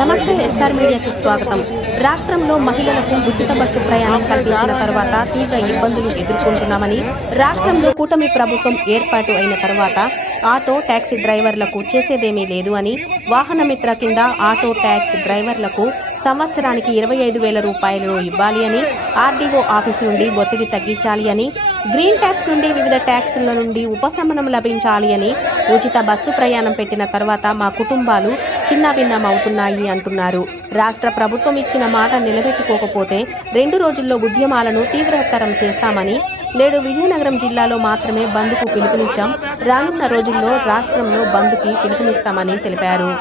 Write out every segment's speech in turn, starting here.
నమస్తే ఎస్ఆర్ మీడియాకు స్వాగతం. రాష్ట్రంలో మహిళలకు ఉచిత బస్సు ప్రయాణం కల్పించిన తర్వాత తీవ్ర ఇబ్బందులు ఎదుర్కొంటున్నామని, రాష్ట్రంలో కూటమి ప్రభుత్వం ఏర్పాటు అయిన తర్వాత ఆటో టాక్సీ డ్రైవర్లకు చేసేదేమీ లేదు అని, వాహన మిత్ర కింద ఆటో ట్యాక్సీ డ్రైవర్లకు సంవత్సరానికి 25,000 రూపాయలు ఇవ్వాలి అని, ఆర్డీఓ ఆఫీసు నుండి ఒత్తిడి తగ్గించాలి అని, గ్రీన్ ట్యాక్స్ నుండి వివిధ ట్యాక్సుల నుండి ఉపశమనం లభించాలి అని, ఉచిత బస్సు ప్రయాణం పెట్టిన తర్వాత మా కుటుంబాలు చిన్నాభిన్నమవుతున్నాయి అంటున్నారు. రాష్ట్ర ప్రభుత్వం ఇచ్చిన మాట నిలబెట్టుకోకపోతే 2 రోజుల్లో ఉద్యమాలను తీవ్రతరం చేస్తామని, నేడు విజయనగరం జిల్లాలో మాత్రమే బంద్కు పిలుపునిచ్చాం, రానున్న రోజుల్లో రాష్ట్రంలో బంద్కి పిలుపునిస్తామని తెలిపారు.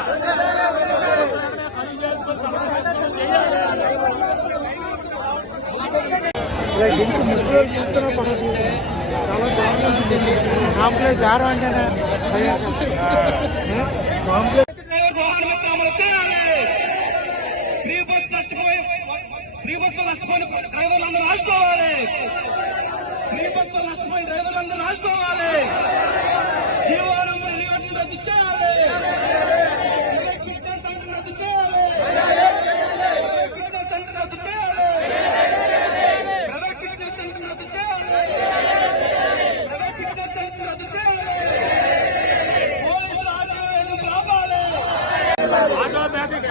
ఆటోమేటిక్